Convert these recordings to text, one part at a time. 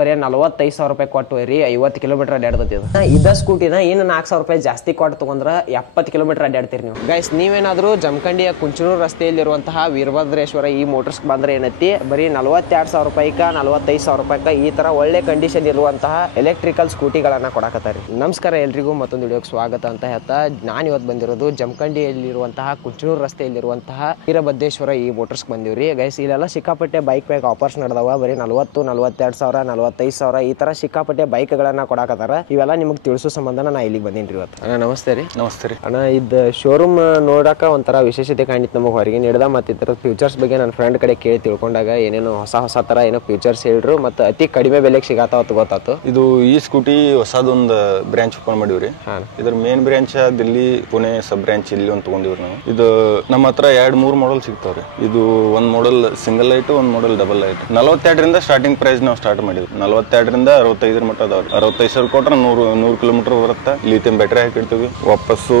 ಬರೀ 45,000 ರೂಪಾಯಿ ಕೊಟ್ಟು ರೀ 50 ಕಿಲೋಮೀಟರ್ ಅಡ್ಡಾಡ್ತೈತಿ ಇದ ಸ್ಕೂಟಿನ ಇನ್ನು 4,000 ರೂಪಾಯಿ ಜಾಸ್ತಿ ಕೊಟ್ಟು ತಗೊಂಡ್ರ 70 ಕಿಲೋಮೀಟರ್ ಅಡ್ಡಾಡ್ತೀರಿ ನೀವು ಗೈಸ್. ನೀವೇನಾದ್ರೂ ಜಮಖಂಡಿಯ ಕುಂಚನೂರು ರಸ್ತೆಯಲ್ಲಿರುವಂತಹ ವೀರಭದ್ರೇಶ್ವರ ಈ ಮೋಟರ್ಸ್ ಬಂದ್ರೆ ಏನೈತಿ ಬರೀ 42,000 ರೂಪಾಯಿಕ 45,000 ರೂಪಾಯಿಕ ಈ ತರ ಒಳ್ಳೆ ಕಂಡೀಷನ್ ಇರುವಂತಹ ಎಲೆಕ್ಟ್ರಿಕಲ್ ಸ್ಕೂಟಿಗಳನ್ನ ಕೊಡಾಕತ್ತಾರೆ. ನಮಸ್ಕಾರ ಎಲ್ರಿಗೂ ಮತ್ತೊಂದು ವಿಡಿಯೋಗೆ ಸ್ವಾಗತ ಅಂತ ಹೇಳ್ತಾ ನಾನು ಇವತ್ತು ಬಂದಿರೋದು ಜಮಖಂಡಿಯಲ್ಲಿರುವಂತಹ ಕುಂಚನೂರು ರಸ್ತೆಯಲ್ಲಿರುವಂತಹ ವೀರಭದ್ರೇಶ್ವರ ಈ ಮೋಟರ್ಸ್ ಬಂದಿವ್ರಿ ಗೈಸ್. ಇಲ್ಲೆಲ್ಲ ಸಿಕ್ಕಾಪಟ್ಟೆ ಬೈಕ್ ಆಫರ್ಸ್ ನಡೆದವ. ಬರೀ 40, 42,000, 45,000 ಈ ತರ ಸಿಕ್ಕಾಪಟ್ಟೆ ಬೈಕ್ ಗಳನ್ನ ಕೊಡಾಕತ್ತಾರ. ಇವೆಲ್ಲ ನಿಮ್ಗೆ ತಿಳಿಸೋ ಸಂಬಂಧ ನಾ ಇಲ್ಲಿಗೆ ಬಂದಿನ್ರಿ ಇವತ್ತು. ಅಣ್ಣ ನಮಸ್ತೆ ರೀ. ನಮಸ್ತೆ ರೀ ಅಣ್ಣ. ಇದು ಶೋರೂಮ್ ನೋಡಾಕ ಒಂಥರ ವಿಶೇಷತೆ ಕಾಣಿತ್ತು ನಮಗೆ ಹೊರಗೆ ಹಿಡ್ದ. ಮತ್ತು ಇತರ ಫ್ಯೂಚರ್ಸ್ ಬಗ್ಗೆ ನನ್ನ ಫ್ರೆಂಡ್ ಕಡೆ ಕೇಳಿ ತಿಳ್ಕೊಂಡಾಗ ಏನೇನು ಹೊಸ ತರ ಏನೋ ಫ್ಯೂಚರ್ಸ್ ಹೇಳ್ರು ಮತ್ತು ಅತಿ ಕಡಿಮೆ ಬೆಲೆಗೆ ಸಿಗತ್ತಾವ ಗೊತ್ತಾತು. ಇದು ಈ ಸ್ಕೂಟಿ ಹೊಸದೊಂದು ಬ್ರಾಂಚ್ ಓಪನ್ ಮಾಡಿವ್ರಿ. ಇದ್ರ main branch Delhi Pune sub branch ಇಲ್ಲಿ ಒಂದು ತಗೊಂಡಿವ್ರಿ ನಾವು. ಇದು ನಮ್ಮ ಹತ್ರ 2-3 ಮಾಡಲ್ ಸಿಗ್ತಾವ್ರಿ. ಇದು ಒಂದ್ ಮಾಡಲ್ ಸಿಂಗಲ್ ಲೈಟ್, ಒಂದ್ ಮಾಡಲ್ ಡಬಲ್ ಲೈಟ್. 42ರಿಂದ ಸ್ಟಾರ್ಟಿಂಗ್ ಪ್ರೈಸ್ ನಾವು ಸ್ಟಾರ್ಟ್ ಮಾಡಿದ್ವಿ. 42ರಿಂದ 65 ಮಟ್ಟ ಅದಾವ್ರಿ. 65,000 ಕೊಟ್ರೆ 100 ಕಿಲೋಮೀಟರ್ ಬರುತ್ತೆ. ಲಿಥಿಯಂ ಬ್ಯಾಟ್ರಿ ಹಾಕಿರ್ತೀವಿ. ವಾಪಸ್ಸು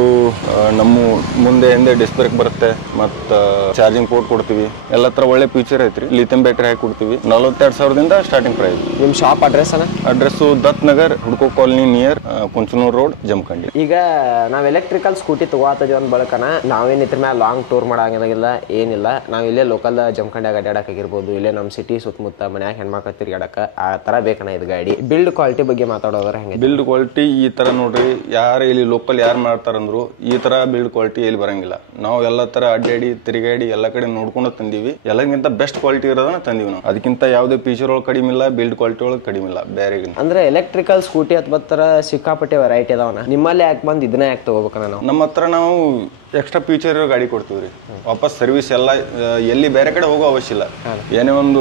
ನಮ್ಮ ಮುಂದೆ ಹಿಂದೆ ಡಿಸ್ಕ್ ಬ್ರೇಕ್ ಬರುತ್ತೆ, ಮತ್ತ ಚಾರ್ಜಿಂಗ್ ಪೋರ್ಟ್ ಕೊಡ್ತೀವಿ. ಎಲ್ಲ ತರ ಒಳ್ಳೆ ಫೀಚರ್ ಐತ್ರಿ. ಲಿಥಿಯಂ ಬ್ಯಾಟ್ರಿ ಹಾಕಿ ಕೊಡ್ತೀವಿ. 42,000ದಿಂದ ಸ್ಟಾರ್ಟಿಂಗ್ ಪ್ರೈಸ್. ನಿಮ್ shop address address Datt Nagar, ಹುಡ್ಕೋ colony near Kunchanur road, Jamkhandi. ಈಗ ನಾವ್ ಎಲೆಕ್ಟ್ರಿಕಲ್ ಸ್ಕೂಟಿ ತಗೋತದ್ವಿ ಒಂದ್ ಬಳಕನ ನಾವೇನ್ ಇದ್ರ ಮೇಲೆ ಲಾಂಗ್ ಟೂರ್ ಮಾಡಂಗಿಲ್ಲ, ಏನಿಲ್ಲ. ನಾವ್ ಇಲ್ಲೇ ಲೋಕಲ್ ಜಮಖಂಡಿಯಾಗ ಅಡ್ಡಾಡಕ್ ಆಗಿರ್ಬೋದು, ಇಲ್ಲೇ ನಮ್ ಸಿಟಿ ಸುತ್ತಮುತ್ತ ಮನ್ಯಾಗ ಹೆಣ್ಮಕ್ಳು ತಿರ್ಗಾಡಕ ಆ ತರ ಬೇಕನ ಇದು ಗಾಡಿ. ಬಿಲ್ಡ್ ಕ್ವಾಲಿಟಿ ಬಗ್ಗೆ ಮಾತಾಡೋದ್ರ ಹೆಂಗೆ? ಬಿಲ್ಡ್ ಕ್ವಾಲಿಟಿ ಈ ತರ ನೋಡ್ರಿ, ಯಾರು ಇಲ್ಲಿ ಲೋಕಲ್ ಯಾರು ಮಾಡ್ತಾರಂದ್ರು ಈ ತರ ಬಿಲ್ಡ್ ಕ್ವಾಲಿಟಿ ಇಲ್ಲಿ ಬರಂಗಿಲ್ಲ. ನಾವು ಎಲ್ಲ ತರ ಅಡ್ಡಾಡಿ ತಿರುಗಾಡಿ ಎಲ್ಲ ಕಡೆ ನೋಡ್ಕೊಂಡು ತಂದೀವಿ. ಎಲ್ಲಕ್ಕಿಂತ ಬೆಸ್ಟ್ ಕ್ವಾಲಿಟಿ ಇರೋದನ್ನ ತಂದೀವಿ ನಾವು. ಅದಕ್ಕಿಂತ ಯಾವುದೇ ಫೀಚರ್ ಒಳಗೆ ಕಡಿಮೆ ಇಲ್ಲ, ಬಿಲ್ಡ್ ಕ್ವಾಲಿಟಿ ಒಳಗೆ ಕಡಿಮೆ ಇಲ್ಲ ಬೇರೆ. ಅಂದ್ರೆ ಎಲೆಕ್ಟ್ರಿಕಲ್ ಸ್ಕೂಟಿ ಅಥವಾ ಸಿಕ್ಕಾಪಟ್ಟೆ ವೆರೈಟಿ ಅದಾವನ. ನಿಮ್ಮಲ್ಲಿ ಯಾಕೆ ಬಂದು ಇದನ್ನ ಯಾಕೆ ತಗೋಬೇಕನ್ನ? ನಾವು ನಮ್ಮ ಹತ್ರ ನಾವು ಎಕ್ಸ್ಟ್ರಾ ಫೀಚರ್ ಇರೋ ಗಾಡಿ ಕೊಡ್ತೀವ್ರಿ. ವಾಪಸ್ ಸರ್ವಿಸ್ ಎಲ್ಲ ಎಲ್ಲಿ ಬೇರೆ ಕಡೆ ಹೋಗೋ ಅವಶ್ಯ ಇಲ್ಲ. ಏನೇ ಒಂದು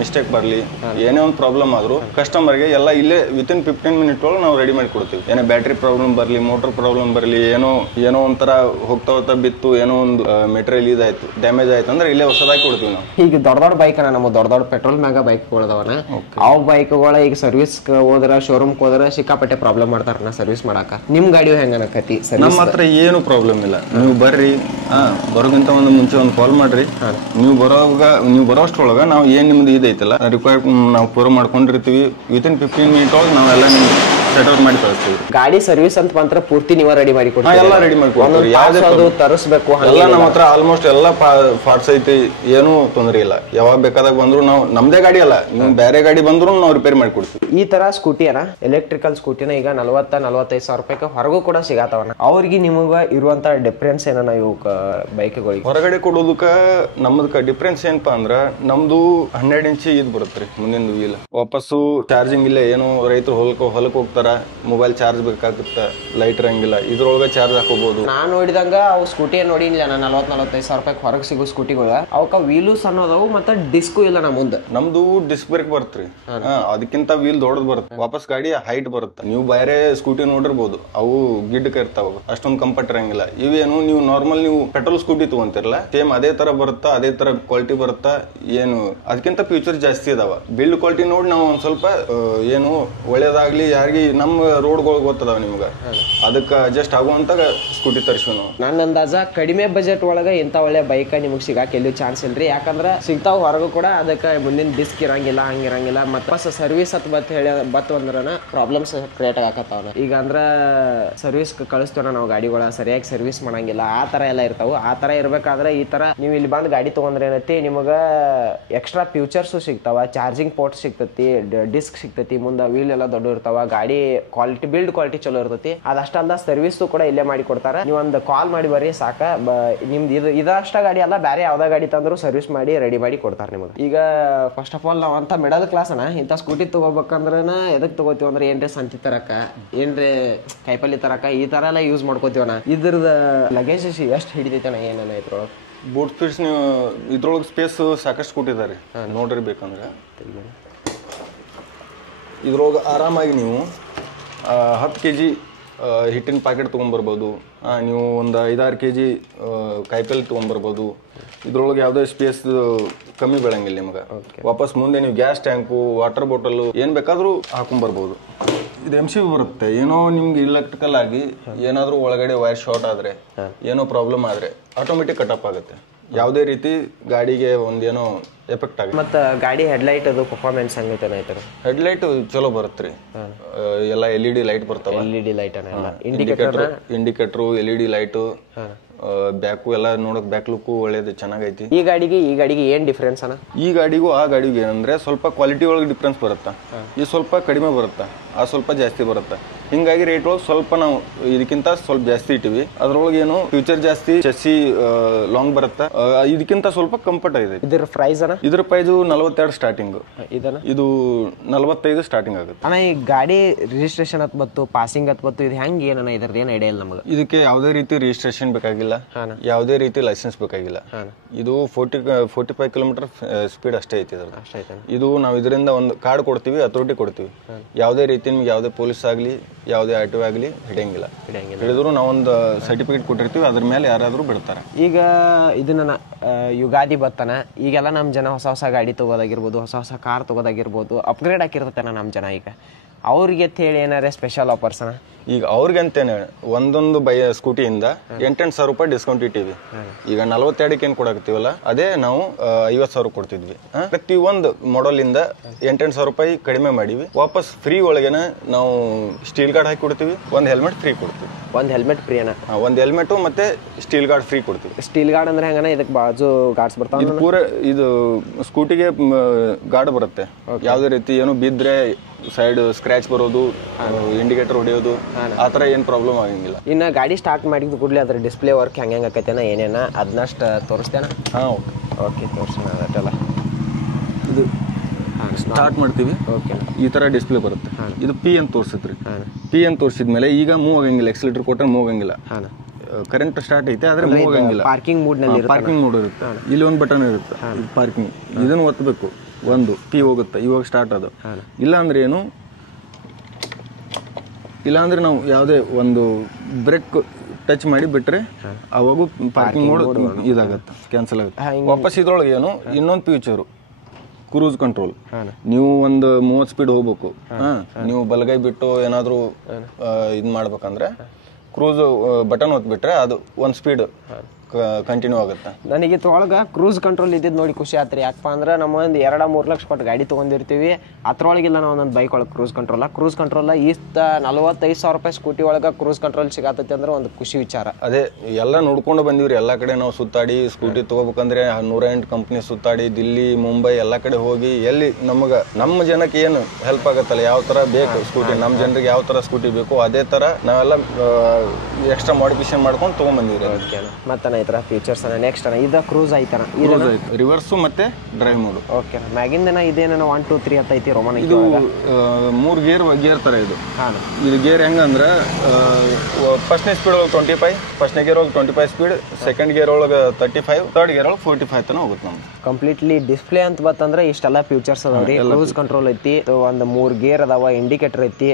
ಮಿಸ್ಟೇಕ್ ಬರಲಿ, ಏನೇ ಒಂದು ಪ್ರಾಬ್ಲಮ್ ಆದ್ರೂ ಕಸ್ಟಮರ್ಗೆ ಎಲ್ಲ ಇಲ್ಲೇ ವಿತಿನ್ 15 ಮಿನಿಟ್ ಒಳಗೆ ನಾವು ರೆಡಿ ಮಾಡಿ ಕೊಡ್ತೀವಿ. ಏನೇ ಬ್ಯಾಟ್ರಿ ಪ್ರಾಬ್ಲಮ್ ಬರಲಿ, ಮೋಟರ್ ಪ್ರಾಬ್ಲಮ್ ಬರಲಿ, ಏನೋ ಒಂಥರ ಹೋಗ್ತಾ ಬಿತ್ತು, ಏನೋ ಒಂದು ಮೆಟೀರಿಯಲ್ ಇದಾಯ್ತು, ಡ್ಯಾಮೇಜ್ ಆಯ್ತು ಅಂದ್ರೆ ಇಲ್ಲೇ ಹೊಸದಾಗಿ ಕೊಡ್ತೀವಿ ನಾವು. ಈಗ ದೊಡ್ಡ ಬೈಕ್ ನಮ್ಮ ದೊಡ್ಡ ಪೆಟ್ರೋಲ್ ಮ್ಯಾಗ ಬೈಕ್ಗಳದವನ, ಆ ಬೈಕ್ಗಳ ಈಗ ಸರ್ವಿಸ್ ಹೋದ್ರ ಶೋರೂಮ್ ಹೋದ್ರ ಸಿಕ್ಕಾಪಟ್ಟೆ ಪ್ರಾಬ್ಲಮ್ ಮಾಡ್ತಾರ ಸರ್ವಿಸ್ ಮಾಡಾಕ. ನಿಮ್ ಗಾಡಿ ಹೆಂಗನಕತಿ? ನಮ್ಮ ಹತ್ರ ಏನು ಪ್ರಾಬ್ಲಮ್ ಇಲ್ಲ. ನೀವು ಬರ್ರಿ, ಬರೋಕ್ಕಿಂತ ಒಂದು ಮುಂಚೆ ಒಂದು ಕಾಲ್ ಮಾಡ್ರಿ. ನೀವು ಬರೋಷ್ಟ್ರೊಳಗ ನಾವು ಏನ್ ನಿಮ್ದು ಇದೈತಲ್ಲ ರಿಕ್ವೈರ್ ನಾವು ಪೂರ ಮಾಡ್ಕೊಂಡಿರ್ತೀವಿ. ವಿತಿನ್ 15 ಮಿನಿಟ್ ಒಳಗೆ ನಾವೆಲ್ಲ ನಿಮ್ಗೆ ಸೆಟ್ ಔಟ್ ಮಾಡಿ ಕಳಿಸ್ತೀವಿ. ಗಾಡಿ ಸರ್ವಿಸ್ ಅಂತ ಮಾತ್ರ ಪೂರ್ತಿ ನೀವ ರೆಡಿ ಮಾಡಿ ಕೊಡ್ತೀವಿ. ಎಲ್ಲ ರೆಡಿ ಮಾಡಿ ಕೊಡ್ತೀವಿ. ಯಾವ್ದು ತರಿಸ್ಬೇಕು ಎಲ್ಲ ನಮ್ಮ ಹತ್ರ ಆಲ್ಮೋಸ್ಟ್ ಎಲ್ಲ ಪಾರ್ಟ್ಸ್ ಐತಿ. ಏನೂ ತೊಂದರೆ ಇಲ್ಲ. ಯಾವಾಗ ಬೇಕಾದಾಗ ಬಂದ್ರು ನಾವು ನಮ್ದೇ ಗಾಡಿ ಅಲ್ಲ, ನೀವು ಬೇರೆ ಗಾಡಿ ಬಂದ್ರು ನಾವು ರಿಪೇರ್ ಮಾಡಿ ಕೊಡ್ತೀವಿ. ಈ ತರ ಸ್ಕೂಟಿಯನ ಎಲೆಕ್ಟ್ರಿಕಲ್ ಸ್ಕೂಟಿನ ಈಗ 40-45,000 ರೂಪಾಯಿ ಹೊರಗೂ ಕೂಡ ಸಿಗತ್ತವನ. ಅವ್ರಿಗೆ ನಿಮಗ ಇರುವಂತ ಡಿಫ್ರೆನ್ಸ್ ಏನನ್ನ ಇವು ಬೈಕ್ಗಳಿಗೆ ಹೊರಗಡೆ ಕೊಡೋದಕ್ಕ ನಮ್ದಕ್ಕ ಡಿಫ್ರೆನ್ಸ್ ಏನಪ್ಪಾ ಅಂದ್ರ ನಮ್ದು 12 ಇಂಚಿ ಇದು ಬರುತ್ತೆ ಮುಂದಿನ ವೀಲ್. ವಾಪಸ್ಸು ಚಾರ್ಜಿಂಗ್ ಇಲ್ಲ. ಏನೋ ರೈತರು ಹೊಲಕ್ ಹೋಗ್ತಾರ, ಮೊಬೈಲ್ ಚಾರ್ಜ್ ಬೇಕಾಗುತ್ತೆ, ಲೈಟ್ ಇರಂಗಿಲ್ಲ, ಇದ್ರೊಳಗೆ ಚಾರ್ಜ್ ಹಾಕೋಬಹುದು. ನಾನ್ ನೋಡಿದಂಗ ಅವು ಸ್ಕೂಟಿ ನೋಡಿಲ್ಲ ನಾನು 40-45,000 ರೂಪಾಯಿ ಹೊರಗೆ ಸಿಗೋ ಸ್ಕೂಟಿಗಳು. ಅವಕ್ಕ ವೀಲು ಸಣ್ಣ ಅದಾವು ಮತ್ತೆ ಡಿಸ್ಕು ಇಲ್ಲ. ನಾ ಮುಂದೆ ನಮ್ದು ಡಿಸ್ಕ್ ಬ್ರೇಕ್ ಬರುತ್ತ್ರಿ. ಅದಕ್ಕಿಂತ ವೀಲ್ ದೊಡ್ಡದ್ ಬರುತ್ತೆ. ವಾಪಸ್ ಗಾಡಿ ಹೈಟ್ ಬರುತ್ತೆ. ನೀವು ಬೇರೆ ಸ್ಕೂಟಿ ನೋಡಿರ್ಬೋದು, ಅವು ಗಿಡ್ಡಕ್ಕೆ ಇರ್ತಾವ, ಅಷ್ಟೊಂದು ಕಂಫರ್ಟ್ ಇರಂಗಿಲ್ಲ. ಇವೇನು ನೀವು ನಾರ್ಮಲ್ ನೀವು ಪೆಟ್ರೋಲ್ ಸ್ಕೂಟಿ ತಗೊಂತಿರಲ್ಲ, ಸೇಮ್ ಅದೇ ತರ ಬರುತ್ತಾ, ಅದೇ ತರ ಕ್ವಾಲಿಟಿ ಬರುತ್ತಾ. ಏನು ಅದಕ್ಕಿಂತ ಫ್ಯೂಚರ್ ಜಾಸ್ತಿ ಅದಾವ. ಬಿಲ್ಡ್ ಕ್ವಾಲಿಟಿ ನೋಡಿ ನಾವು ಒಂದ್ ಸ್ವಲ್ಪ ಏನು ಒಳ್ಳೇದಾಗ್ಲಿ, ಯಾರಿಗೆ ನಮ್ಮ ರೋಡ್ಗಳು ಗೊತ್ತದಾವ ನಿಮ್ಗೆ, ಅದಕ್ಕೆ ಅಡ್ಜಸ್ಟ್ ಆಗುವಂತ ಸ್ಕೂಟಿ ತರಿಸ್ವಿ ನಾವು. ನನ್ನ ಅಂದಾಜ ಕಡಿಮೆ ಬಜೆಟ್ ಒಳಗ ಇಂತ ಒಳ್ಳೆ ಬೈಕ್ ನಿಮ್ಗೆ ಸಿಗಾಕ ಎಲ್ಲಿ ಚಾನ್ಸ್ ಇಲ್ರಿ. ಯಾಕಂದ್ರೆ ಸಿಗ್ತಾವ ಹೊರಗೂ ಕೂಡ, ಅದಕ್ಕೆ ಮುಂದಿನ ಡಿಸ್ಕ್ ಇರಂಗಿಲ್ಲ, ಹಂಗಿರಂಗಿಲ್ಲ. ಮತ್ತೆ ಸರ್ವಿಸ್ ಬತ್ ಅಂದ್ರನ ಪ್ರಾಬ್ಲಮ್ಸ್ ಕ್ರಿಯೇಟ್ ಆಗತ್ತಾವ. ಈಗ ಅಂದ್ರ ಸರ್ವಿಸ್ ಕಳಿಸ್ತೇವ ನಾವು ಗಾಡಿಗಳ, ಸರಿಯಾಗಿ ಸರ್ವಿಸ್ ಮಾಡಂಗಿಲ್ಲ, ಆ ತರ ಎಲ್ಲ ಇರ್ತಾವ. ಆ ತರ ಇರ್ಬೇಕಾದ್ರೆ ಈ ತರ ನೀವು ಇಲ್ಲಿ ಬಂದು ಗಾಡಿ ತಗೊಂಡ್ರೆ ಏನೈತಿ, ನಿಮಗ ಎಕ್ಸ್ಟ್ರಾ ಫ್ಯೂಚರ್ಸ್ ಸಿಗ್ತಾವ. ಚಾರ್ಜಿಂಗ್ ಪೋರ್ಟ್ ಸಿಗ್ತತಿ, ಡಿಸ್ಕ್ ಸಿಗ್ತತಿ, ಮುಂದೆ ವೀಲ್ ಎಲ್ಲ ದೊಡ್ಡ ಇರ್ತಾವ. ಗಾಡಿ ಕ್ವಾಲಿಟಿ ಬಿಲ್ಡ್ ಕ್ವಾಲಿಟಿ ಚಲೋ ಇರ್ತೈತಿ. ಅದಷ್ಟಲ್ಲ ಸರ್ವಿಸ್ ಕೂಡ ಇಲ್ಲೇ ಮಾಡಿ ಕೊಡ್ತಾರ. ನೀವೊಂದು ಕಾಲ್ ಮಾಡಿ ಬರ್ರಿ ಸಾಕ. ನಿಮ್ದು ಇದಷ್ಟ ಗಾಡಿ ಅಲ್ಲ, ಬೇರೆ ಯಾವ್ದಾ ಗಾಡಿ ತಂದ್ರು ಸರ್ವಿಸ್ ಮಾಡಿ ರೆಡಿ ಮಾಡಿ ಕೊಡ್ತಾರ ನಿಮಗೆ. ಈಗ ಫಸ್ಟ್ ಆಫ್ ಆಲ್ ನಾವ್ ಅಂತ ಮಿಡಲ್ ಕ್ಲಾಸ್ ಇಂಥ ಸ್ಕೂಟಿ ತಗೋಬೇಕಂದ್ರ ಎದಕ್ ತಗೋತೀವಿ ಅಂದ್ರೆ ಏನ್ರಿ ಸಂತಿ ತರಕ, ಏನ್ರಿ ಕೈಪಲ್ಲಿ ತರಕ, ಈ ತರ ಎಲ್ಲ ಯೂಸ್ ಮಾಡ್ಕೋತೀವಣ್ಣ. ಇದ್ರದ ಲಗೇಜ್ ಎಷ್ಟು ಹಿಡಿತೈತಣ್ಣ? ಏನೇನ ಇದ್ರೊಳಗೆ ಬೂಟ್ ಸ್ಪೇಸ್, ನೀವು ಇದ್ರೊಳಗೆ ಸ್ಪೇಸ್ ಸಾಕಷ್ಟು ಕೊಟ್ಟಿದ್ದಾರೆ ನೋಡ್ರಿ. ಬೇಕಂದ್ರೆ ಇದ್ರೊಳಗೆ ಆರಾಮಾಗಿ ನೀವು 10 kg ಹಿಟ್ಟಿನ ಪ್ಯಾಕೆಟ್ ತೊಗೊಂಬರ್ಬೋದು. ನೀವು ಒಂದು 5-6 kg ಕಾಯಿಪಲ್ಲೆ ತೊಗೊಂಬರ್ಬೋದು. ಇದ್ರೊಳಗೆ ಯಾವುದೇ ಸ್ಪೇಸ್ ಕಮ್ಮಿ ಬೀಳಂಗಿಲ್ಲ ನಿಮ್ಗೆ. ವಾಪಸ್ ಮುಂದೆ ನೀವು ಗ್ಯಾಸ್ ಟ್ಯಾಂಕು, ವಾಟರ್ ಬಾಟಲ್ ಏನ್ ಬೇಕಾದ್ರೂ ಹಾಕೊಂಡ್ಬರ್ಬೋದು. ಇದು MCB ಬರುತ್ತೆ. ಏನೋ ನಿಮ್ಗೆ ಇಲೆಕ್ಟ್ರಿಕಲ್ ಆಗಿ ಏನಾದ್ರೂ ಒಳಗಡೆ ವೈರ್ ಶಾರ್ಟ್ ಆದ್ರೆ, ಏನೋ ಪ್ರಾಬ್ಲಮ್ ಆದ್ರೆ ಆಟೋಮೆಟಿಕ್ ಕಟ್ ಆಫ್ ಆಗುತ್ತೆ. ಯಾವುದೇ ರೀತಿ ಗಾಡಿಗೆ ಒಂದೇನೋ ಎಫೆಕ್ಟ್ ಆಗುತ್ತೆ. ಮತ್ತು ಗಾಡಿ ಹೆಡ್ಲೈಟ್ ಅದು ಪರ್ಫಾರ್ಮೆನ್ಸ್ ಹಂಗೈತೆ ಐತರ? ಹೆಡ್ಲೈಟ್ ಚಲೋ ಬರುತ್ತೆ ರೀ, ಎಲ್ಲ LED ಲೈಟ್ ಬರ್ತಾವ. LED light indicator LED light, back ಎಲ್ಲ ನೋಡಕ್ ಬ್ಯಾಕ್ ಲುಕ್ ಒಳ್ಳೇದು ಚೆನ್ನಾಗೈತಿ. ಈ ಗಾಡಿಗೆ ಏನ್ ಡಿಫ್ರೆನ್ಸ್ ಅಣ್ಣ? ಈ ಗಾಡಿಗೂ ಆ ಗಾಡಿಗೂ ಏನಂದ್ರೆ ಸ್ವಲ್ಪ ಕ್ವಾಲಿಟಿ ಒಳಗೆ ಡಿಫ್ರೆನ್ಸ್ ಬರುತ್ತಾ. ಈ ಸ್ವಲ್ಪ ಕಡಿಮೆ ಬರುತ್ತಾ, ಆ ಸ್ವಲ್ಪ ಜಾಸ್ತಿ ಬರುತ್ತೆ. ಹಿಂಗಾಗಿ ರೇಟ್ ಒಳಗೆ ಸ್ವಲ್ಪ ನಾವು ಇದಕ್ಕಿಂತ ಸ್ವಲ್ಪ ಜಾಸ್ತಿ ಇಟ್ಟಿವಿ. ಅದ್ರೊಳಗೆ ಏನು ಫ್ಯೂಚರ್ ಜಾಸ್ತಿ, ಚೆಸ್ಸಿ ಲಾಂಗ್ ಬರುತ್ತೆ, ಇದಕ್ಕಿಂತ ಸ್ವಲ್ಪ ಕಂಫರ್ಟ್ ಇದೆ. ಇದ್ರ ಪ್ರೈಸ್ ಅಣ್ಣ? ಇದ್ರ ಪ್ರೈಸ್ 42 ಸ್ಟಾರ್ಟಿಂಗ್, ಇದು 45 ಸ್ಟಾರ್ಟಿಂಗ್ ಆಗುತ್ತೆ ಅಣ್ಣ. ಈ ಗಾಡಿ ರಿಜಿಸ್ಟ್ರೇಷನ್ ಹತ್ ಬತ್ತು, ಪಾಸಿಂಗ್ ಹತ್ ಬತ್ತು, ಇದು ಹೆಂಗ್ ಏನಣ್ಣ? ಇದ್ರದ್ದು ಏನು ಐಡಿಯಾ ಇಲ್ಲ ನಮಗೆ. ಇದಕ್ಕೆ ಯಾವುದೇ ರೀತಿ ರಿಜಿಸ್ಟ್ರೇಷನ್ ಬೇಕಾಗಿಲ್ಲ, ಯಾವುದೇ ರೀತಿ ಲೈಸೆನ್ಸ್ ಬೇಕಾಗಿಲ್ಲ. ಇದು 45 ಕಿಲೋಮೀಟರ್ ಸ್ಪೀಡ್ ಅಷ್ಟೇ ಐತಿ. ಇದು ನಾವು ಇದರಿಂದ ಒಂದು ಕಾರ್ಡ್ ಕೊಡ್ತೀವಿ, ಅಥಾರಿಟಿ ಕೊಡ್ತೀವಿ. ಯಾವುದೇ ರೀತಿ ನಿಮ್ಗೆ ಯಾವುದೇ ಪೊಲೀಸ್ ಆಗಲಿ ಯಾವುದೇ ಆಟೋ ಆಗಲಿ ಹಿಡಿಯಂಗಿಲ್ಲ. ಹಿಡಿದ್ರು ನಾವೊಂದು ಸರ್ಟಿಫಿಕೇಟ್ ಕೊಟ್ಟಿರ್ತೀವಿ, ಅದ್ರ ಮೇಲೆ ಯಾರಾದರೂ ಬಿಡ್ತಾರೆ. ಈಗ ಇದನ್ನ ಯುಗಾದಿ ಬತ್ತಾನ, ಈಗೆಲ್ಲ ನಮ್ಮ ಜನ ಹೊಸ ಗಾಡಿ ತಗೋದಾಗಿರ್ಬೋದು, ಹೊಸ ಕಾರ್ ತಗೋದಾಗಿರ್ಬೋದು, ಅಪ್ಗ್ರೇಡ್ ಹಾಕಿರ್ತೇನೆ ನಮ್ಮ ಜನ. ಈಗ ಅವ್ರಿಗೆ ಹೇಳಿ ಏನಾರೇ ಸ್ಪೆಷಲ್ ಆಫರ್ಸ್ ಅಣ್ಣ? ಈಗ ಅವ್ರಿಗಂತೇನೆ ಒಂದೊಂದು ಸ್ಕೂಟಿಯಿಂದ 8,000 ರೂಪಾಯಿ ಡಿಸ್ಕೌಂಟ್ ಇಟ್ಟಿವಿ. ಈಗ 42ಕ್ಕೆ ಏನು ಕೊಡಾಕತ್ತೀವಲ್ಲ, ಅದೇ ನಾವು 50,000 ಕೊಡ್ತಿದ್ವಿ. ಪ್ರತಿ ಒಂದು ಮಾಡೆಲ್ ಇಂದ 8,000 ರೂಪಾಯಿ ಕಡಿಮೆ ಮಾಡಿವಿ. ವಾಪಸ್ ಫ್ರೀ ಒಳಗೇನೆ ನಾವು ಸ್ಟೀಲ್ ಗಾರ್ಡ್ ಹಾಕಿ ಕೊಡ್ತೀವಿ, ಒಂದು ಹೆಲ್ಮೆಟ್ ಫ್ರೀ ಕೊಡ್ತೀವಿ. ಒಂದು ಹೆಲ್ಮೆಟ್ ಫ್ರೀ ಅಣ್ಣ? ಒಂದು ಹೆಲ್ಮೆಟ್ ಮತ್ತೆ ಸ್ಟೀಲ್ ಗಾರ್ಡ್ ಫ್ರೀ ಕೊಡ್ತೀವಿ. ಸ್ಟೀಲ್ ಗಾರ್ಡ್ ಅಂದ್ರೆ ಹೆಂಗಣ್ಣ? ಇದಕ್ಕೆ ಬಾಜು ಗಾರ್ಡ್ಸ್ ಬರ್ತಾವ? ಇದು ಪೂರ ಇದು ಸ್ಕೂಟಿಗೆ ಗಾರ್ಡ್ ಬರುತ್ತೆ. ಯಾವುದೇ ರೀತಿ ಏನು ಬಿದ್ರೆ ಸೈಡ್ ಸ್ಕ್ರಾಚ್ ಬರೋದು, ಇಂಡಿಕೇಟರ್ ಹೊಡೆಯೋದು, ಆ ಥರ ಏನು ಪ್ರಾಬ್ಲಮ್ ಆಗಂಗಿಲ್ಲ. ಇನ್ನು ಗಾಡಿ ಸ್ಟಾರ್ಟ್ ಮಾಡಿದ ಕೂಡಲೇ ಅದ್ರ ಡಿಸ್ಪ್ಲೇ ವರ್ಕ್ ಹೆಂಗೆ ಆಕೈತೆನ ಏನೇನ ಅದನ್ನಷ್ಟು ತೋರಿಸ್ತೇನ? ಹಾಂ, ಓಕೆ, ತೋರಿಸೋಣ. ಅದೆಲ್ಲ ಇದು ಸ್ಟಾರ್ಟ್ ಮಾಡ್ತೀವಿ. ಓಕೆ, ಈ ಥರ ಡಿಸ್ಪ್ಲೇ ಬರುತ್ತೆ. ಇದು P ಅಂತ ತೋರಿಸಿದ್ರಿ. P ಅಂತ ತೋರಿಸಿದ್ಮೇಲೆ ಈಗ ಮೂವ್ ಆಗಂಗಿಲ್ಲ, ಎಕ್ಸಿಲೇಟರ್ ಕೊಟ್ಟರೆ ಮೂವ್ ಆಗಂಗಿಲ್ಲ. ಕರೆಂಟ್ ಸ್ಟಾರ್ಟ್ ಐತೆ ಆದ್ರೆ ಮೂವ್ ಆಗಂಗಿಲ್ಲ. ಪಾರ್ಕಿಂಗ್ ಮೂಡ್ ನಲ್ಲಿ ಪಾರ್ಕಿಂಗ್ ಮೋಡ್ ಇರುತ್ತೆ. ಇಲ್ಲಿ ಒಂದು ಬಟನ್ ಇರುತ್ತೆ ಪಾರ್ಕಿಂಗ್, ಇದನ್ನು ಒತ್ತಬೇಕು. ಒಂದು P ಹೋಗುತ್ತೆ, ಇವಾಗ ಸ್ಟಾರ್ಟ್ ಅದು. ಇಲ್ಲ ಅಂದ್ರೆ ಏನು, ಇಲ್ಲಾಂದ್ರೆ ನಾವು ಯಾವುದೇ ಒಂದು ಬ್ರೇಕ್ ಟಚ್ ಮಾಡಿ ಬಿಟ್ರೆ ಅವಾಗೂ ಪಾರ್ಕಿಂಗ್ ಮೋಡ್ ಇದಾಗತ್ತೆ, ಕ್ಯಾನ್ಸಲ್ ಆಗುತ್ತೆ. ವಾಪಸ್ ಇದ್ರೊಳಗೆ ಏನು ಇನ್ನೊಂದು ಫ್ಯೂಚರು, ಕ್ರೂಸ್ ಕಂಟ್ರೋಲ್. ನೀವು ಒಂದು 30 ಸ್ಪೀಡ್ ಹೋಗ್ಬೇಕು, ನೀವು ಬಲಗೈ ಬಿಟ್ಟು ಏನಾದರೂ ಇದು ಮಾಡ್ಬೇಕಂದ್ರೆ ಕ್ರೂಸ್ ಬಟನ್ ಒತ್ಬಿಟ್ರೆ ಅದು ಒಂದು ಸ್ಪೀಡ್ ಕಂಟಿನ್ಯೂ ಆಗುತ್ತೆ. ನನಗೆ ಇದ್ರೊಳಗೆ ಕ್ರೂಸ್ ಕಂಟ್ರೋಲ್ ಇದ್ದಿದ್ದು ನೋಡಿ ಖುಷಿ ಆತ್ರಿ. ಯಾಕಪ್ಪ ಅಂದ್ರೆ ನಮ್ಮ ಒಂದು 2-3 ಲಕ್ಷ ಕೊಟ್ಟು ಗಾಡಿ ತೊಗೊಂಡಿರ್ತೀವಿ, ಅದ್ರೊಳಗಿಲ್ಲ ನಾವು ಒಂದೊಂದು ಬೈಕ್ ಒಳಗೆ ಕ್ರೂಸ್ ಕಂಟ್ರೋಲ್ ಈಸ್ತ 45,000 ರೂಪಾಯಿ ಸ್ಕೂಟಿ ಒಳಗೆ ಕ್ರೂಸ್ ಕಂಟ್ರೋಲ್ ಸಿಗತ್ತೈತಿ ಅಂದ್ರೆ ಒಂದು ಖುಷಿ ವಿಚಾರ. ಅದೇ ಎಲ್ಲ ನೋಡ್ಕೊಂಡು ಬಂದಿವ್ರಿ. ಎಲ್ಲ ಕಡೆ ನಾವು ಸುತ್ತಾಡಿ ಸ್ಕೂಟಿ ತಗೋಬೇಕಂದ್ರೆ 108 ಕಂಪ್ನಿ ಸುತ್ತಾಡಿ, ದಿಲ್ಲಿ, ಮುಂಬೈ ಎಲ್ಲ ಕಡೆ ಹೋಗಿ ಎಲ್ಲಿ ನಮ್ಮ ಜನಕ್ಕೆ ಏನು ಹೆಲ್ಪ್ ಆಗತ್ತಲ್ಲ, ಯಾವ ತರ ಬೇಕು ಸ್ಕೂಟಿ, ನಮ್ಮ ಜನರಿಗೆ ಯಾವ ತರ ಸ್ಕೂಟಿ ಬೇಕು ಅದೇ ತರ ನಾವೆಲ್ಲ ಎಕ್ಸ್ಟ್ರಾ ಮಾಡಿಫಿಕೇಶನ್ ಮಾಡ್ಕೊಂಡು ತಗೊಂಡ್ಬಂದಿವ್ರಿ. ಮತ್ತೆ ಈ ತರ ಫೀಚರ್ಸ್ ನೆಕ್ಸ್ಟ್ ಇದು ಕ್ರೂಸ್ ಐತನ, ರಿವರ್ಸ್ ಮತ್ತೆ ಡ್ರೈವ್ ಮೋಡ್. ಓಕೆ, ಮ್ಯಾಗಿಂದ ಇದೇನ 1 2 3 ಅಂತ ಐತಿ ರೋಮನ್. ಇದು 3 ಗೇರ್ ತರ ಇದು. ಇದು ಗೇರ್ ಹೆಂಗಂದ್ರೆ ಫಸ್ಟ್ನೇ ಸ್ಪೀಡ್ ಒಳಗೆ 25, ಫಸ್ಟ್ನೇ ಗೇರ್ ಒಳಗೆ 25 ಸ್ಪೀಡ್, ಸೆಕೆಂಡ್ ಗೇರ್ ಒಳಗೆ 35, ಥರ್ಡ್ ಗೇರ್ ಒಳಗೆ 45 ತನ ಹೋಗುತ್ತೆ ನಮ್ಗೆ. ಕಂಪ್ಲೀಟ್ಲಿ ಡಿಸ್ಪ್ಲೇ ಅಂತ ಬತ್ತಂದ್ರೆ ಇಷ್ಟೆಲ್ಲ ಫೀಚರ್ಸ್ ಅದಾವ್ರಿ. ಕ್ರೂಸ್ ಕಂಟ್ರೋಲ್ ಐತಿ, ಒಂದು 3 ಗೇರ್ ಅದಾವ, ಇಂಡಿಕೇಟರ್ ಐತಿ,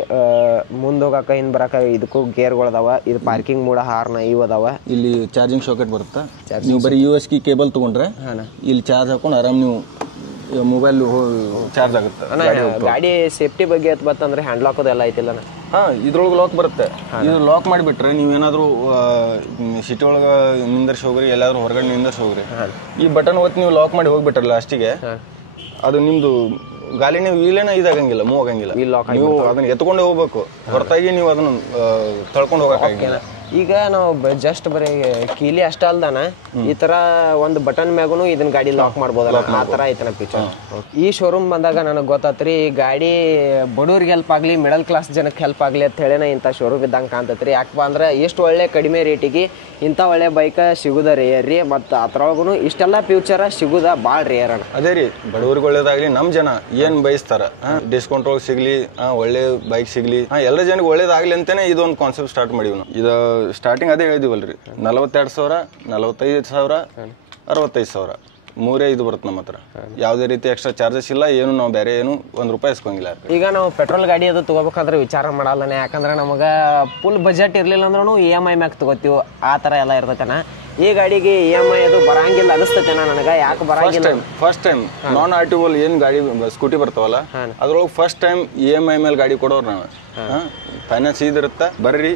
ಮುಂದೆ ಹೋಗಾಕ ಹಿಂದ್ ಬರಾಕ ಇದಕ್ಕೂ ಗೇರ್ಗಳು ಅದಾವ. ಇದು ಪಾರ್ಕಿಂಗ್ ಮೂಡ, ಹಾರ್ನ ಇವು ಅದಾವ. ಇಲ್ಲಿ ಚಾರ್ಜಿಂಗ್ ಸಾಕೆಟ್ ಬರುತ್ತೆ. ನೀವು ಬರೀ USB ಕೇಬಲ್ ತಗೊಂಡ್ರೆ ಇಲ್ಲಿ ಚಾರ್ಜ್ ಹಾಕೊಂಡು ಆರಾಮ್ ನೀವು ಮೊಬೈಲ್ ಚಾರ್ಜ್ ಆಗುತ್ತೆ. ಗಾಡಿ ಸೇಫ್ಟಿ ಬಗ್ಗೆ ಅಂತ ಬತ್ತಂದ್ರೆ ಹ್ಯಾಂಡ್ ಲಾಕ್ ಅದೆಲ್ಲ ಐತಿಲ್ಲ? ಇದ್ರೊಳಗೆ ಲಾಕ್ ಬರುತ್ತೆ. ಇದು ಲಾಕ್ ಮಾಡಿಬಿಟ್ರೆ ನೀವೇನಾದ್ರೂ ಸಿಟಿ ಒಳಗೆ ನಿಂದರ್ಸಿ ಹೋಗ್ರಿ, ಎಲ್ಲಾದ್ರೂ ಹೊರಗಡೆ ನಿಂದರ್ಸಿ ಹೋಗ್ರಿ, ಈ ಬಟನ್ ಒತ್ತಿ ನೀವು ಲಾಕ್ ಮಾಡಿ ಹೋಗ್ಬಿಟ್ರಲ್ಲ ಲಾಸ್ಟಿಗೆ, ಅದು ನಿಮ್ದು ಗಾಲಿನ ವೀಲೇನ ಇದಾಗಂಗಿಲ್ಲ, ಮೂವ್ ಆಗಂಗಿಲ್ಲ. ನೀವು ಅದನ್ನ ಎತ್ಕೊಂಡೇ ಹೋಗ್ಬೇಕು, ಹೊರತಾಗಿ ನೀವು ಅದನ್ನ ತಳ್ಕೊಂಡು ಹೋಗಕ್ಕಾಗಿಲ್ಲ. ಈಗ ನಾವು ಜಸ್ಟ್ ಬರೀ ಕೀಲಿ ಅಷ್ಟ ಅಲ್ದಾನ ಈ ತರ ಒಂದು ಬಟನ್ ಮ್ಯಾಗೂ ಇದನ್ನ ಗಾಡಿ ಲಾಕ್ ಮಾಡ್ಬೋದಲ್ಲ, ಆ ತರ ಐತನ ಫೀಚರ್. ಈ ಶೋರೂಮ್ ಬಂದಾಗ ನನಗೆ ಗೊತ್ತಾತ್ರಿ, ಈ ಗಾಡಿ ಬಡವ್ರಿಗೆ ಹೆಲ್ಪ್ ಆಗ್ಲಿ, ಮಿಡಲ್ ಕ್ಲಾಸ್ ಜನಕ್ಕೆ ಹೆಲ್ಪ್ ಆಗ್ಲಿ ಅಂತ ಹೇಳೇನ ಇಂಥ ಶೋರೂಮ್ ಇದ್ದಂಗೆ ಕಾಣ್ತೈತ್ರಿ. ಯಾಕಪ್ಪ ಅಂದ್ರೆ ಎಷ್ಟು ಒಳ್ಳೆ ಕಡಿಮೆ ರೇಟಿಗೆ ಇಂಥ ಒಳ್ಳೆ ಬೈಕ್ ಸಿಗುದ ರೇರ್ ರೀ, ಮತ್ತು ಅದ್ರೊಳಗೂ ಇಷ್ಟೆಲ್ಲ ಫ್ಯೂಚರ್ ಸಿಗುದ ಭಾಳ ರೇರ್ ಅಣ್ಣ. ಅದೇ ರೀ, ಬಡವ್ರಿಗೆ ಒಳ್ಳೇದಾಗ್ಲಿ, ನಮ್ಮ ಜನ ಏನ್ ಬಯಸ್ತಾರ ಡಿಸ್ಕೌಂಟ್ ಒಳಗೆ ಸಿಗ್ಲಿ, ಒಳ್ಳೆ ಬೈಕ್ ಸಿಗ್ಲಿ, ಎಲ್ಲ ಜನಕ್ಕೆ ಒಳ್ಳೇದಾಗ್ಲಿ ಅಂತಾನೆ ಇದೊಂದು ಕಾನ್ಸೆಪ್ಟ್ ಸ್ಟಾರ್ಟ್ ಮಾಡಿವಿ ನಾವು. ಇದು ಸ್ಟಾರ್ಟಿಂಗ್ ಅದೇ ಹೇಳಿದಿವಲ್ರಿ, 42,000, 45,000, 65,000 ಮೂರೇ ಇದು ಬರುತ್ತೆ ನಮ್ಮ ಹತ್ರ. ಯಾವುದೇ ರೀತಿ ಎಕ್ಸ್ಟ್ರಾ ಚಾರ್ಜಸ್ ಇಲ್ಲ, ಏನು ನಾವು ಬೇರೆ ಏನು ₹1 ಇಸ್ಕೊಂಗಿಲ್ಲ. ಈಗ ನಾವು ಪೆಟ್ರೋಲ್ ಗಾಡಿ ಅದು ತಗೋಬೇಕಾದ್ರೆ ವಿಚಾರ ಮಾಡಲ್ಲನೆ, ಯಾಕಂದ್ರೆ ನಮಗೆ ಫುಲ್ ಬಜೆಟ್ ಇರಲಿಲ್ಲ ಅಂದ್ರೂ EMI ಮ್ಯಾಗ ತಗೋತೀವಿ, ಆ ಥರ ಎಲ್ಲ ಇರ್ತೈತನ. ಈ ಗಾಡಿಗೆ EMI ಅದು ಬರಂಗಿಲ್ಲ ಅನಿಸ್ತೇನ ನನಗೆ, ಯಾಕೆ ಬರಂಗಿಲ್ಲ? ಫಸ್ಟ್ ಟೈಮ್ ನಾನ್ ಆರ್ಟಿವಲ್ ಏನ್ ಗಾಡಿ ಸ್ಕೂಟಿ ಬರ್ತಾವಲ್ಲ ಅದ್ರೊಳಗೆ ಫಸ್ಟ್ ಟೈಮ್ EMI ಮೇಲೆ ಗಾಡಿ ಕೊಡೋರು ನಾವು. ಫೈನಾನ್ಸ್ ಇದಿರುತ್ತೆ, ಬರ್ರಿ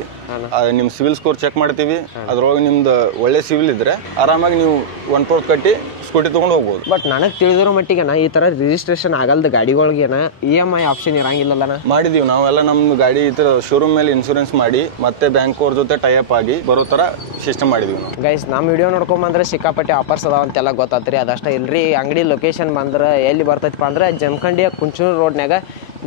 ನಿಮ್ ಸಿವಿಲ್ ಸ್ಕೋರ್ ಚೆಕ್ ಮಾಡ್ತೀವಿ. ಅದ್ರೊಳಗೆ ನಿಮ್ದು ಒಳ್ಳೆ ಸಿವಿಲ್ ಇದ್ರೆ ಆರಾಮಾಗಿ ನೀವು 1/4 ಕಟ್ಟಿ ಸ್ಕೂಟಿ ತಗೊಂಡು ಹೋಗ್ಬೋದು. ಬಟ್ ನನಗೆ ತಿಳಿದಿರೋ ಮಟ್ಟಿಗೆ ಈ ತರ ರಿಜಿಸ್ಟ್ರೇಷನ್ ಆಗಲ್ದ ಗಾಡಿಗಳಿಗೇನ EMI ಆಪ್ಷನ್ ಇರಂಗಿಲ್ಲಲ್ಲ? ಮಾಡಿದೀವಿ ನಾವೆಲ್ಲ. ನಮ್ ಗಾಡಿ ಈ ತರ ಶೋರೂಮ್ ಮೇಲೆ ಇನ್ಶೂರೆನ್ಸ್ ಮಾಡಿ ಮತ್ತೆ ಬ್ಯಾಂಕ್ ಅವ್ರ ಜೊತೆ ಟೈಅಪ್ ಆಗಿ ಬರೋ ತರ ಸಿಸ್ಟಮ್ ಮಾಡಿದೀವಿ ನಾವು. ಗೈಸ್ ನಮ್ಮ ವಿಡಿಯೋ ನೋಡ್ಕೊಂಬಂದ್ರೆ ಸಿಕ್ಕಾಪಟ್ಟೆ ಆಫರ್ಸ್ ಅದಾವ ಅಂತೆಲ್ಲ ಗೊತ್ತಾತ್ರಿ. ಅದಷ್ಟೇ ಇಲ್ರಿ, ಅಂಗಡಿ ಲೊಕೇಶನ್ ಬಂದ್ರೆ ಎಲ್ಲಿ ಬರ್ತೈತಿಪ್ಪ ಅಂದ್ರೆ ಜಮಖಂಡಿಯ ಕುಂಚೂರು ರೋಡ್ನಾಗ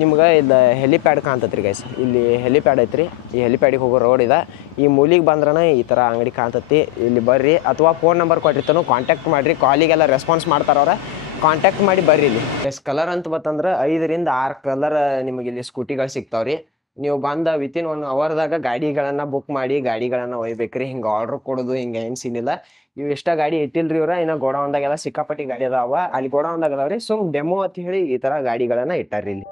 ನಿಮ್ಗೆ ಇದು ಹೆಲಿಪ್ಯಾಡ್ ಕಾಣ್ತೈತ್ರಿ ಗೈಸ್. ಇಲ್ಲಿ ಹೆಲಿಪ್ಯಾಡ್ ಐತ್ರಿ, ಈ ಹೆಲಿಪ್ಯಾಡಿಗೆ ಹೋಗೋ ರೋಡ್ ಇದೆ. ಈ ಮೂಲಿಗೆ ಬಂದ್ರೆ ಈ ಥರ ಅಂಗಡಿ ಕಾಣ್ತೈತಿ, ಇಲ್ಲಿ ಬರ್ರಿ. ಅಥವಾ ಫೋನ್ ನಂಬರ್ ಕೊಟ್ಟಿರ್ತಾನು, ಕಾಂಟ್ಯಾಕ್ಟ್ ಮಾಡಿರಿ. ಕಾಲಿಗೆಲ್ಲ ರೆಸ್ಪಾನ್ಸ್ ಮಾಡ್ತಾರವ್ರೆ, ಕಾಂಟ್ಯಾಕ್ಟ್ ಮಾಡಿ ಬರ್ರಿ. ಇಲ್ಲಿ ಕಲರ್ ಅಂತ ಬತ್ತಂದ್ರೆ 5 ರಿಂದ 6 ಕಲರ್ ನಿಮಗೆ ಇಲ್ಲಿ ಸ್ಕೂಟಿಗಳು ಸಿಗ್ತಾವ್ರಿ. ನೀವು ಬಂದ ವಿತಿನ್ 1 ಅವರ್ದಾಗ ಗಾಡಿಗಳನ್ನ ಬುಕ್ ಮಾಡಿ ಗಾಡಿಗಳನ್ನ ಒಯ್ಬೇಕ್ರಿ. ಹಿಂಗೆ ಆರ್ಡರ್ ಕೊಡೋದು ಹಿಂಗೆ ಏನು ಸೀನಿಲ್ಲ. ಇವು ಎಷ್ಟ ಗಾಡಿ ಇಟ್ಟಿಲ್ರಿ ಇವ್ರ, ಇನ್ನು ಗೋಡೌನ್ದಾಗೆಲ್ಲ ಸಿಕ್ಕಾಪಟ್ಟಿ ಗಾಡಿ ಅದಾವ. ಅಲ್ಲಿ ಗೋಡೌನ್ದಾಗ ಅದಾವ್ರಿ. ಸುಮ್ ಡೆಮೋ ಅಂತ ಹೇಳಿ ಈ ತರ ಗಾಡಿಗಳನ್ನ ಇಟ್ಟಾರ್ರಿ ಇಲ್ಲಿ.